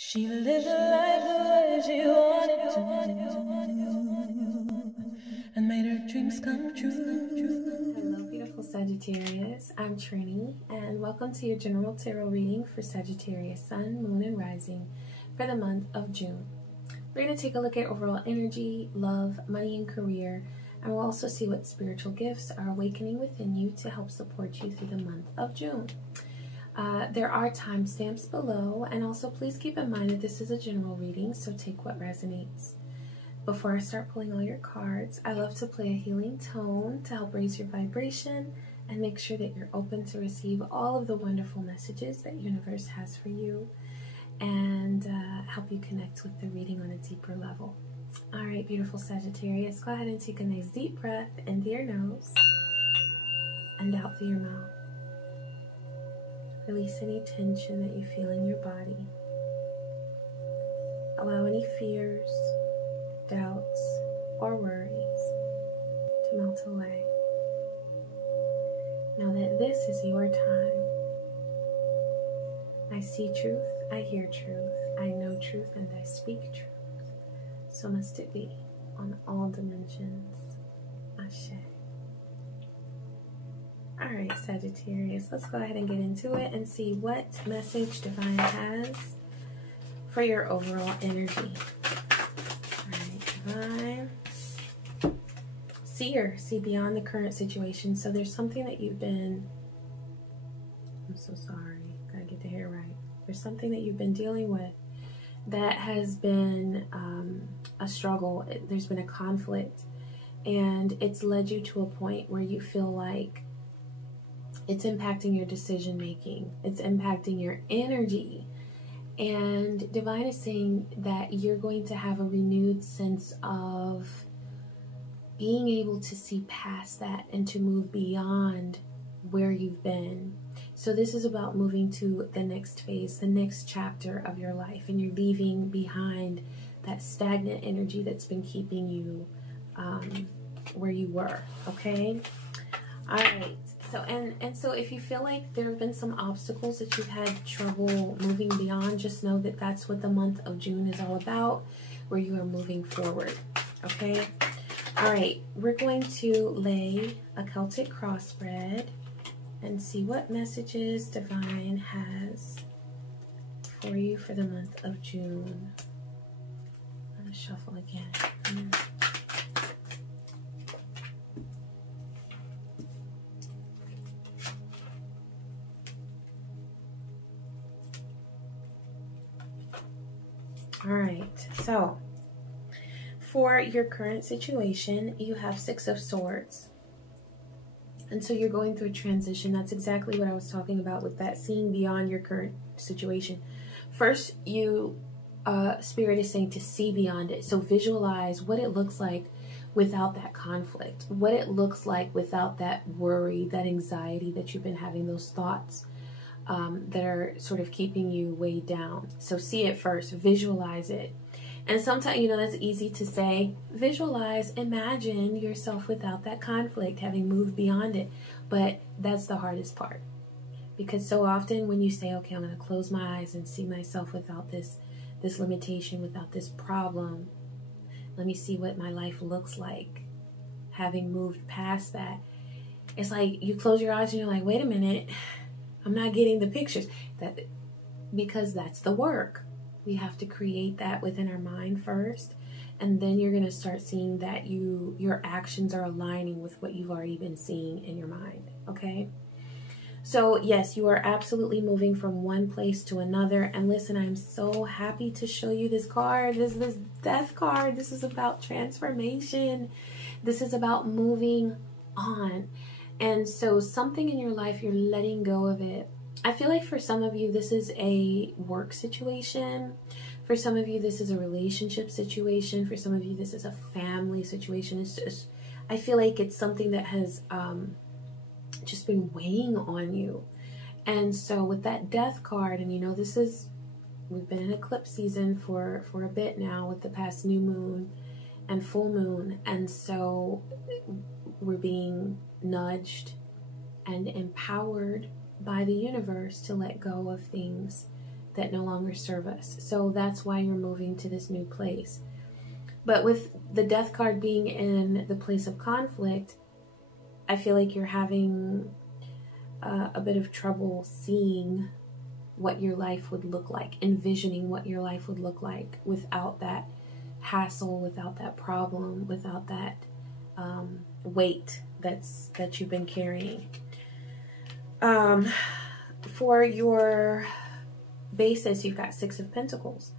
She lived life the way she wanted to and made her dreams come true. Hello, beautiful Sagittarius. I'm Trini, and welcome to your general tarot reading for Sagittarius Sun, Moon, and Rising for the month of June. We're going to take a look at overall energy, love, money, and career, and we'll also see what spiritual gifts are awakening within you to help support you through the month of June. There are timestamps below, and also please keep in mind that this is a general reading, so take what resonates. Before I start pulling all your cards, I love to play a healing tone to help raise your vibration and make sure that you're open to receive all of the wonderful messages that universe has for you and help you connect with the reading on a deeper level. All right, beautiful Sagittarius, go ahead and take a nice deep breath into your nose and out through your mouth. Release any tension that you feel in your body. Allow any fears, doubts, or worries to melt away. Know that this is your time. I see truth, I hear truth, I know truth, and I speak truth. So must it be on all dimensions. Ashe. Alright, Sagittarius, let's go ahead and get into it and see what message Divine has for your overall energy. Alright, Divine. Seer, see beyond the current situation. So there's something that you've been, I'm so sorry, gotta get the hair right. There's something that you've been dealing with that has been a struggle. There's been a conflict, and it's led you to a point where you feel like it's impacting your decision making. It's impacting your energy. And Divine is saying that you're going to have a renewed sense of being able to see past that and to move beyond where you've been. So this is about moving to the next phase, the next chapter of your life. And you're leaving behind that stagnant energy that's been keeping you where you were, okay? All right. So, and so if you feel like there have been some obstacles that you've had trouble moving beyond, just know that that's what the month of June is all about, where you are moving forward, okay? All right, we're going to lay a Celtic cross spread and see what messages Divine has for you for the month of June. I'm going to shuffle again. All right, so for your current situation, you have Six of Swords. And so you're going through a transition. That's exactly what I was talking about with that, seeing beyond your current situation. First, Spirit is saying to see beyond it. So visualize what it looks like without that conflict, what it looks like without that worry, that anxiety that you've been having, those thoughts that are sort of keeping you weighed down. So see it first, visualize it. And sometimes, you know, that's easy to say, visualize, imagine yourself without that conflict, having moved beyond it. But that's the hardest part. Because so often when you say, okay, I'm going to close my eyes and see myself without this limitation, without this problem, let me see what my life looks like, having moved past that. It's like you close your eyes and you're like, wait a minute, I'm not getting the pictures. Because that's the work. We have to create that within our mind first, and then you're going to start seeing that your actions are aligning with what you've already been seeing in your mind, okay? So yes, you are absolutely moving from one place to another. And listen, I'm so happy to show you this card. This Death card. This is about transformation. This is about moving on. And so something in your life, you're letting go of it. I feel like for some of you, this is a work situation. For some of you, this is a relationship situation. For some of you, this is a family situation. It's just, I feel like it's something that has just been weighing on you. And so with that Death card, and you know, we've been in eclipse season for a bit now with the past new moon and full moon. And so we're being nudged and empowered by the universe to let go of things that no longer serve us. So that's why you're moving to this new place. But with the Death card being in the place of conflict, I feel like you're having a bit of trouble seeing what your life would look like, envisioning what your life would look like without that hassle, without that problem, without that weight that you've been carrying. For your basis, you've got Six of Pentacles.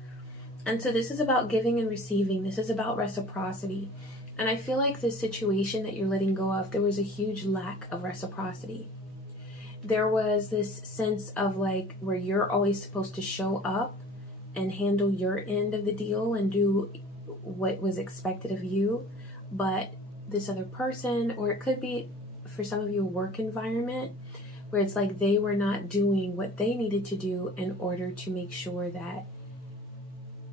And so this is about giving and receiving. This is about reciprocity. And I feel like this situation that you're letting go of, there was a huge lack of reciprocity. There was this sense of like where you're always supposed to show up and handle your end of the deal and do what was expected of you. But this other person, or it could be for some of you a work environment, where it's like they were not doing what they needed to do in order to make sure that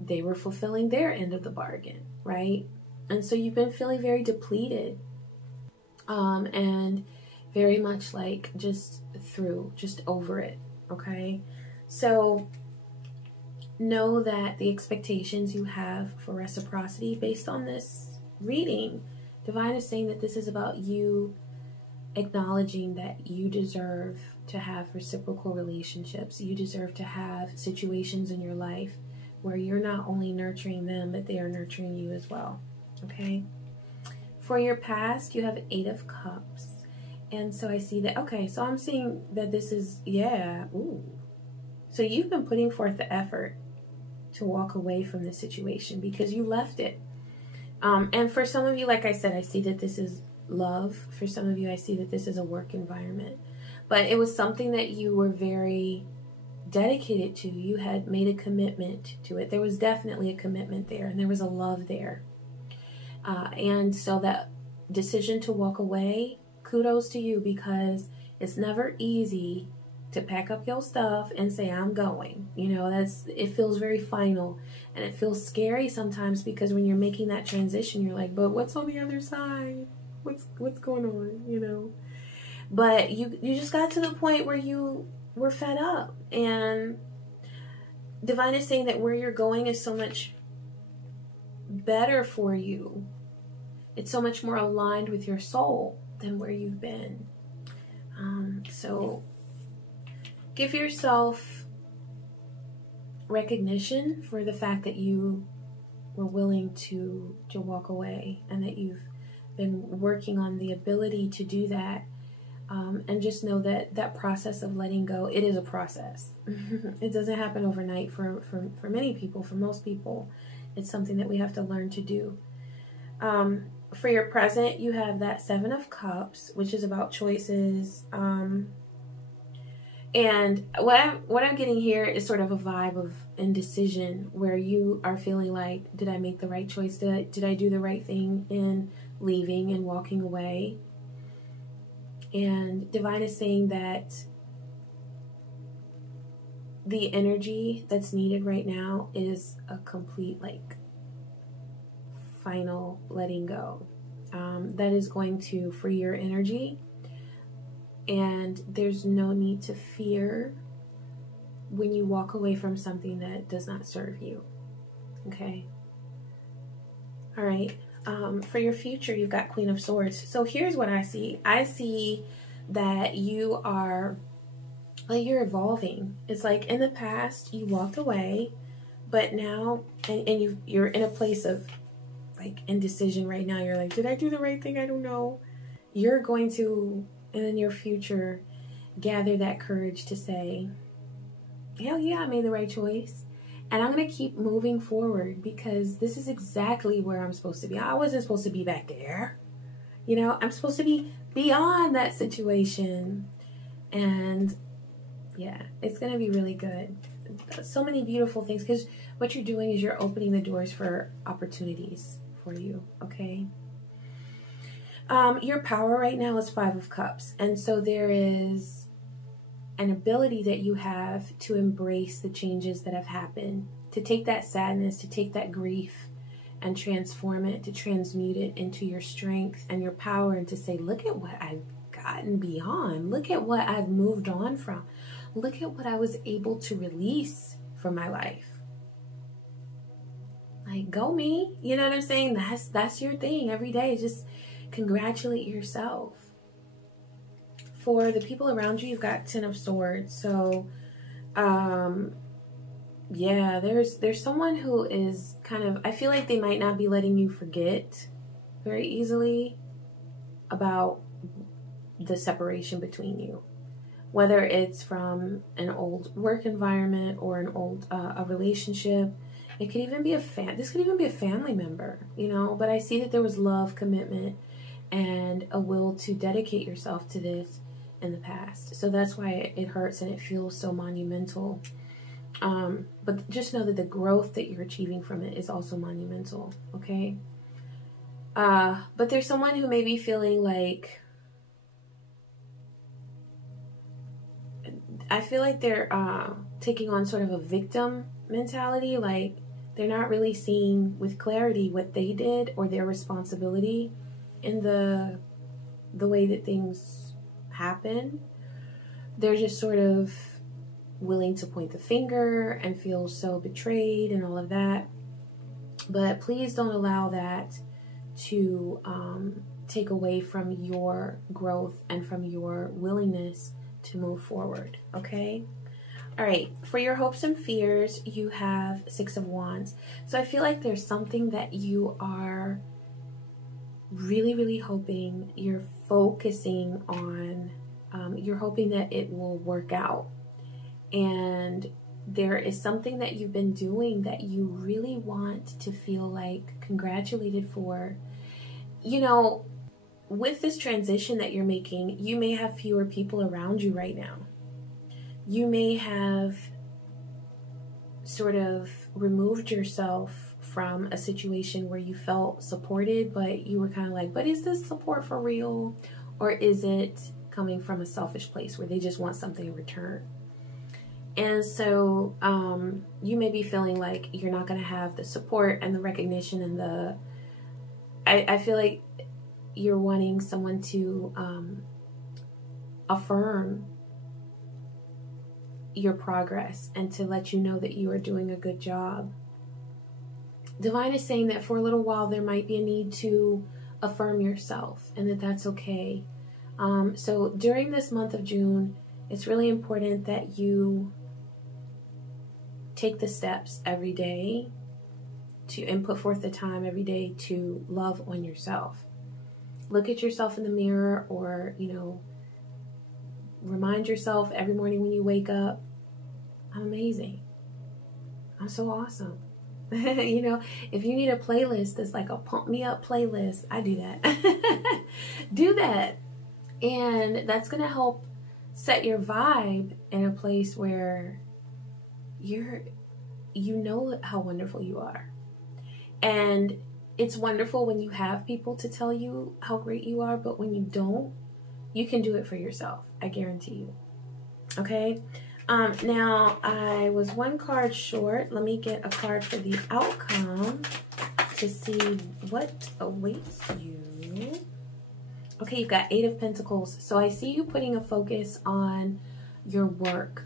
they were fulfilling their end of the bargain, right? And so you've been feeling very depleted, and very much like just over it, okay? So know that the expectations you have for reciprocity based on this reading, Divine is saying that this is about you acknowledging that you deserve to have reciprocal relationships. You deserve to have situations in your life where you're not only nurturing them, but they are nurturing you as well, okay? For your past, you have Eight of Cups. And so I see that, okay, so I'm seeing that this is, yeah, ooh. So you've been putting forth the effort to walk away from this situation because you left it. And for some of you, like I said, I see that this is love. For some of you, I see that this is a work environment. But it was something that you were very dedicated to. You had made a commitment to it. There was definitely a commitment there, and there was a love there. And so that decision to walk away, kudos to you, because it's never easy to pack up your stuff and say, I'm going. You know, it feels very final, and it feels scary sometimes because when you're making that transition, you're like, but what's on the other side? What's going on, you know? But you just got to the point where you were fed up, and Divine is saying that where you're going is so much better for you. It's so much more aligned with your soul than where you've been. So give yourself recognition for the fact that you were willing to walk away, and that you've been working on the ability to do that. And just know that that process of letting go, it is a process. It doesn't happen overnight for many people. For most people, it's something that we have to learn to do. For your present, you have that Seven of Cups, which is about choices. And what I'm getting here is sort of a vibe of indecision, where you are feeling like, did I make the right choice? Did I do the right thing in leaving and walking away? And Divine is saying that the energy that's needed right now is a complete, like, final letting go. That is going to free your energy. And there's no need to fear when you walk away from something that does not serve you. Okay? All right. For your future, you've got Queen of Swords. So here's what I see. I see that you are, like, you're evolving. It's like in the past, you walked away, but now, and you're in a place of, like, indecision right now. You're like, did I do the right thing? I don't know. You're going to, in the near future, gather that courage to say, hell yeah, I made the right choice. And I'm going to keep moving forward because this is exactly where I'm supposed to be. I wasn't supposed to be back there. You know, I'm supposed to be beyond that situation. And yeah, it's going to be really good. So many beautiful things, because what you're doing is you're opening the doors for opportunities for you, okay? Your power right now is Five of Cups. And so there is an ability that you have to embrace the changes that have happened, to take that sadness, to take that grief and transform it, to transmute it into your strength and your power, and to say, look at what I've gotten beyond. Look at what I've moved on from. Look at what I was able to release for my life. Like, go me. You know what I'm saying? That's your thing every day. Just congratulate yourself. For the people around you, you've got 10 of Swords. So, yeah, there's someone who is kind of, I feel like they might not be letting you forget very easily about the separation between you. Whether it's from an old work environment or an old a relationship. It could even be this could even be a family member, you know, but I see that there was love, commitment, and a will to dedicate yourself to this in the past. So that's why it hurts and it feels so monumental. But just know that the growth that you're achieving from it is also monumental, okay? But there's someone who may be feeling like, I feel like they're taking on sort of a victim mentality, like they're not really seeing with clarity what they did or their responsibility in the way that things happen. They're just sort of willing to point the finger and feel so betrayed and all of that. But please don't allow that to take away from your growth and from your willingness to move forward, okay? All right, for your hopes and fears, you have 6 of Wands. So I feel like there's something that you are really, really hoping, you're focusing on, you're hoping that it will work out. And there is something that you've been doing that you really want to feel like congratulated for. You know, with this transition that you're making, you may have fewer people around you right now. You may have sort of removed yourself from a situation where you felt supported, but you were kind of like, but is this support for real? Or is it coming from a selfish place where they just want something in return? And so you may be feeling like you're not going to have the support and the recognition and I feel like you're wanting someone to affirm your progress and to let you know that you are doing a good job. Divine is saying that for a little while there might be a need to affirm yourself and that that's okay. So during this month of June, it's really important that you take the steps every day and put forth the time every day to love on yourself. Look at yourself in the mirror, or, you know, remind yourself every morning when you wake up, I'm amazing. I'm so awesome. You know, if you need a playlist that's like a pump me up playlist, I do that. Do that. And that's going to help set your vibe in a place where you know how wonderful you are. And it's wonderful when you have people to tell you how great you are, but when you don't, you can do it for yourself. I guarantee you. Okay? Now, I was one card short. Let me get a card for the outcome to see what awaits you. Okay, you've got 8 of Pentacles. So I see you putting a focus on your work.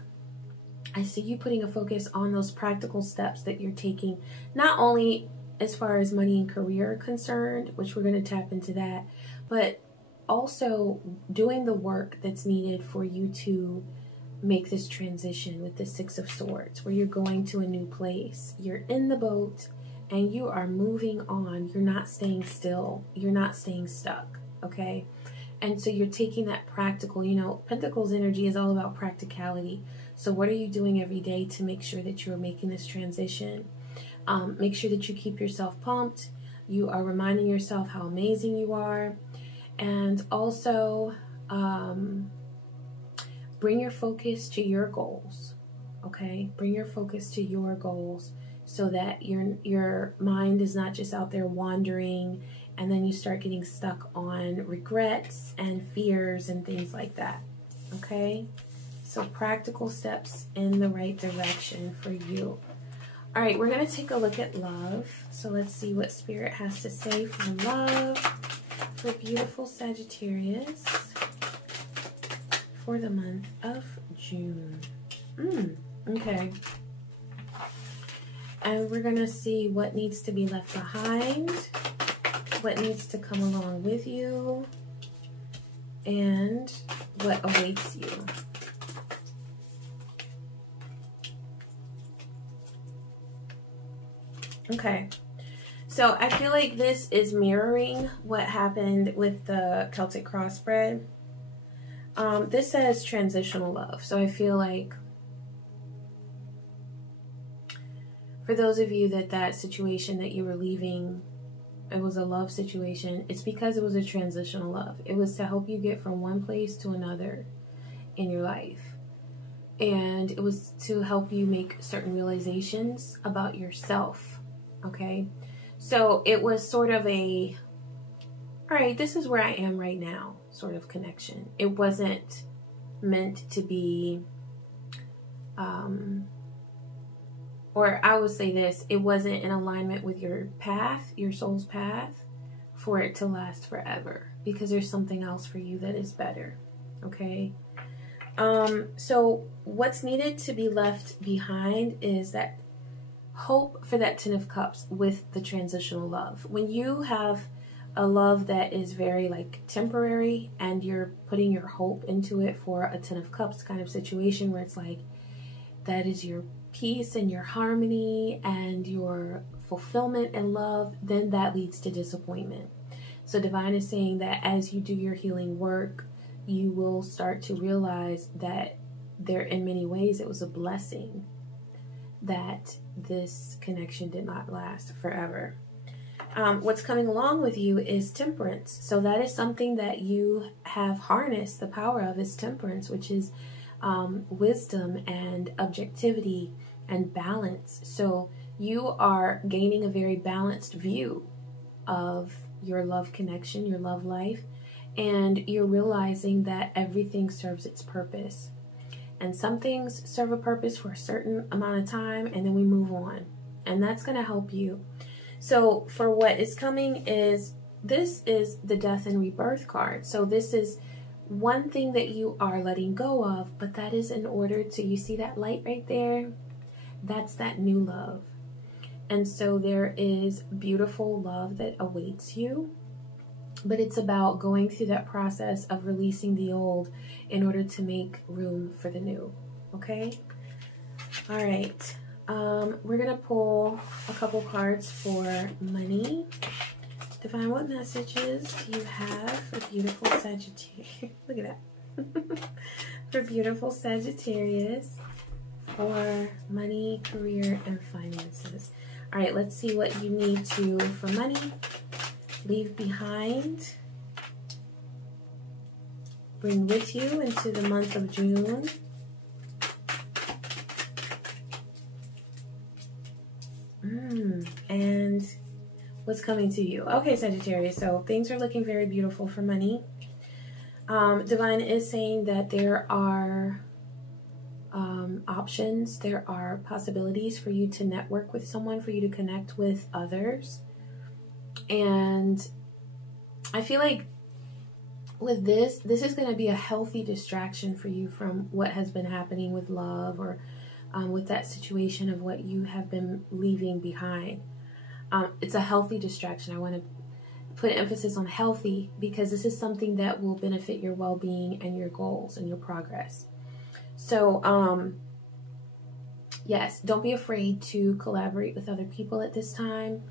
I see you putting a focus on those practical steps that you're taking, not only as far as money and career are concerned, which we're going to tap into that, but also doing the work that's needed for you to make this transition with the 6 of Swords, where you're going to a new place. You're in the boat and you are moving on. You're not staying still. You're not staying stuck, okay? And so you're taking that practical, you know, Pentacles energy is all about practicality. So what are you doing every day to make sure that you're making this transition? Make sure that you keep yourself pumped. You are reminding yourself how amazing you are. And also bring your focus to your goals, okay? Bring your focus to your goals so that your mind is not just out there wandering and then you start getting stuck on regrets and fears and things like that, okay? So practical steps in the right direction for you. All right, we're going to take a look at love. So let's see what Spirit has to say for love for beautiful Sagittarius for the month of June. Okay. And we're going to see what needs to be left behind, what needs to come along with you, and what awaits you. Okay. So I feel like this is mirroring what happened with the Celtic crossbred. This says transitional love. So I feel like for those of you that situation that you were leaving, it was a love situation, it's because it was a transitional love. It was to help you get from one place to another in your life. And it was to help you make certain realizations about yourself. Okay? So it was sort of a, all right, this is where I am right now sort of connection. It wasn't meant to be, or I would say this, it wasn't in alignment with your path, your soul's path, for it to last forever, because there's something else for you that is better. Okay? So what's needed to be left behind is that hope for that 10 of Cups with the transitional love. When you have a love that is very like temporary and you're putting your hope into it for a 10 of Cups kind of situation where it's like that is your peace and your harmony and your fulfillment and love, then that leads to disappointment. So Divine is saying that as you do your healing work, you will start to realize that there, in many ways, it was a blessing that this connection did not last forever. What's coming along with you is temperance. So that is something that you have harnessed the power of, is temperance, which is wisdom and objectivity and balance. So you are gaining a very balanced view of your love connection, your love life, and you're realizing that everything serves its purpose. And some things serve a purpose for a certain amount of time, and then we move on. And that's going to help you. So for what is coming is, this is the Death and Rebirth card. So this is one thing that you are letting go of, but that is in order to, you see that light right there? That's that new love. And so there is beautiful love that awaits you. But it's about going through that process of releasing the old in order to make room for the new. Okay? All right. We're going to pull a couple cards for money. Divine, what messages do you have for beautiful Sagittarius? Look at that. For beautiful Sagittarius for money, career, and finances. All right, let's see what you need to, for money, leave behind, bring with you into the month of June. And what's coming to you. Okay, Sagittarius, so things are looking very beautiful for money. Divine is saying that there are options, there are possibilities for you to network with someone, for you to connect with others. And I feel like with this is going to be a healthy distraction for you from what has been happening with love, or with that situation of what you have been leaving behind. It's a healthy distraction. I want to put emphasis on healthy, because this is something that will benefit your well-being and your goals and your progress. So, yes, don't be afraid to collaborate with other people at this time.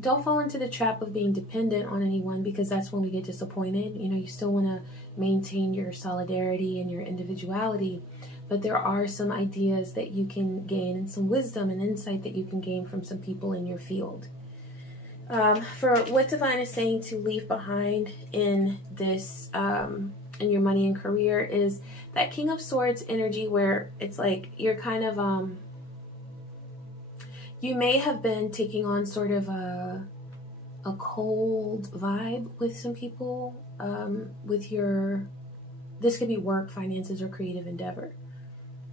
Don't fall into the trap of being dependent on anyone, because that's when we get disappointed. You know, you still want to maintain your solidarity and your individuality, but there are some ideas that you can gain, and some wisdom and insight that you can gain from some people in your field. For what Divine is saying to leave behind in this, in your money and career, is that King of Swords energy, where it's like you're kind of, you may have been taking on sort of a cold vibe with some people, with your, this could be work, finances, or creative endeavor.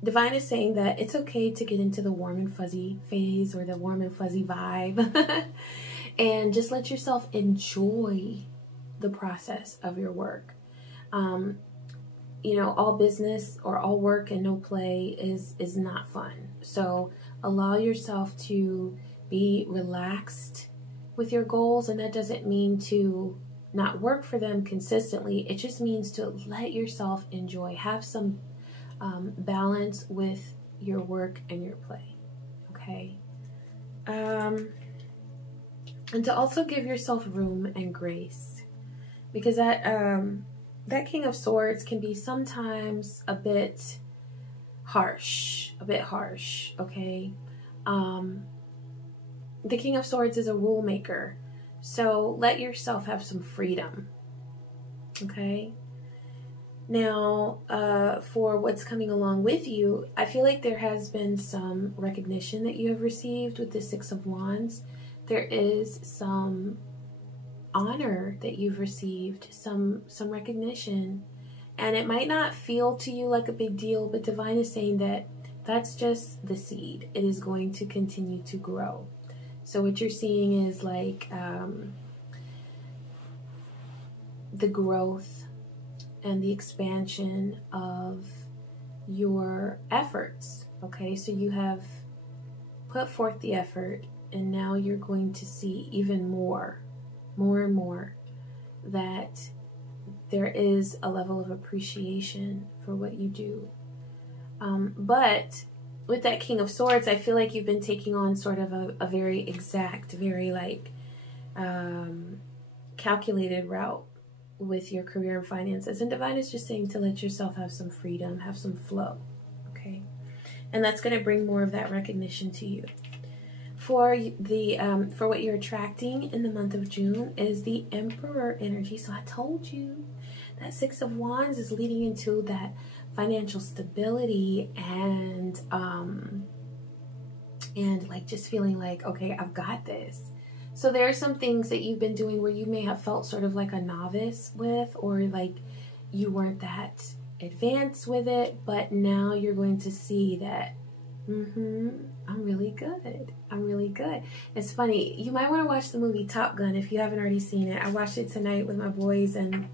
Divine is saying that it's okay to get into the warm and fuzzy phase, or the warm and fuzzy vibe, and just let yourself enjoy the process of your work. You know, all business or all work and no play is not fun. So Allow yourself to be relaxed with your goals, and that doesn't mean to not work for them consistently. It just means to let yourself enjoy, have some balance with your work and your play. Okay. And to also give yourself room and grace, because that King of Swords can be sometimes a bit harsh, okay? The King of Swords is a rule maker, so let yourself have some freedom, okay? Now, for what's coming along with you, I feel like there has been some recognition that you have received with the Six of Wands. There is some honor that you've received, some recognition, and it might not feel to you like a big deal, but Divine is saying that that's just the seed. It is going to continue to grow. So what you're seeing is like the growth and the expansion of your efforts. Okay, so you have put forth the effort, and now you're going to see even more and more that there is a level of appreciation for what you do. But with that King of Swords, I feel like you've been taking on sort of a very exact, very like calculated route with your career and finances. And Divine is just saying to let yourself have some freedom, have some flow, okay? And that's going to bring more of that recognition to you. For what you're attracting in the month of June is the Emperor energy. So I told you that Six of Wands is leading into that financial stability and like just feeling like, okay, I've got this. So there are some things that you've been doing where you may have felt sort of like a novice with, or like you weren't that advanced with it, but now you're going to see that, I'm really good. I'm really good. It's funny. You might want to watch the movie Top Gun if you haven't already seen it. I watched it tonight with my boys, and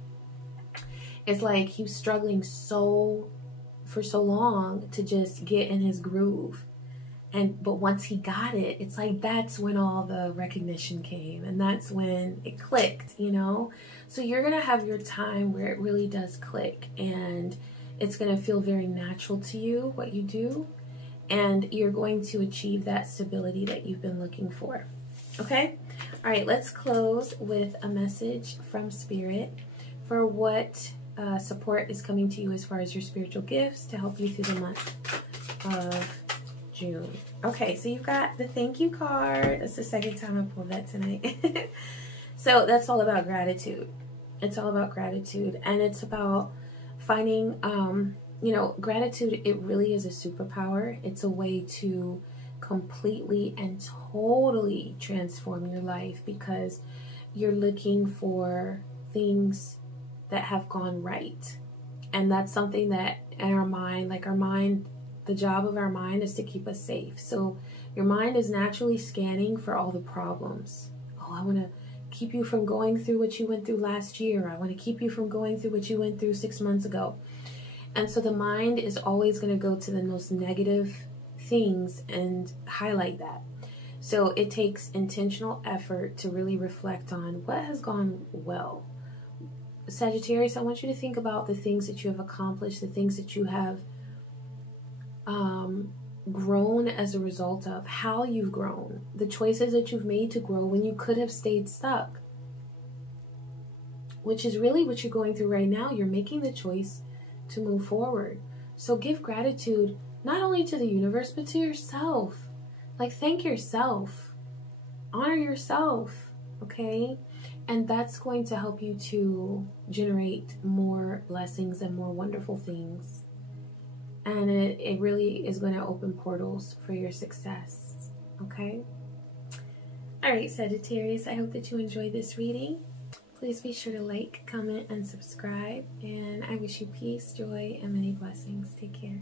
it's like he was struggling for so long to just get in his groove. But once he got it, it's like that's when all the recognition came, and that's when it clicked, you know? So you're going to have your time where it really does click, and it's going to feel very natural to you, what you do, and you're going to achieve that stability that you've been looking for. Okay? All right, let's close with a message from Spirit for what support is coming to you as far as your spiritual gifts to help you through the month of June. Okay, so you've got the thank you card. That's the second time I pulled that tonight. So that's all about gratitude. It's all about gratitude, and it's about finding, you know, gratitude. It really is a superpower. It's a way to completely and totally transform your life, because you're looking for things that have gone right. And that's something that in our mind, like our mind, the job of our mind is to keep us safe. So your mind is naturally scanning for all the problems. Oh, I want to keep you from going through what you went through last year. I want to keep you from going through what you went through 6 months ago. And so the mind is always going to go to the most negative things and highlight that. So it takes intentional effort to really reflect on what has gone well. Sagittarius, I want you to think about the things that you have accomplished, the things that you have grown as a result of, how you've grown, the choices that you've made to grow when you could have stayed stuck, which is really what you're going through right now. You're making the choice to move forward. So give gratitude not only to the universe, but to yourself. Like, thank yourself, honor yourself, okay? And that's going to help you to generate more blessings and more wonderful things. And it really is going to open portals for your success, okay? All right, Sagittarius, I hope that you enjoyed this reading. Please be sure to like, comment, and subscribe. And I wish you peace, joy, and many blessings. Take care.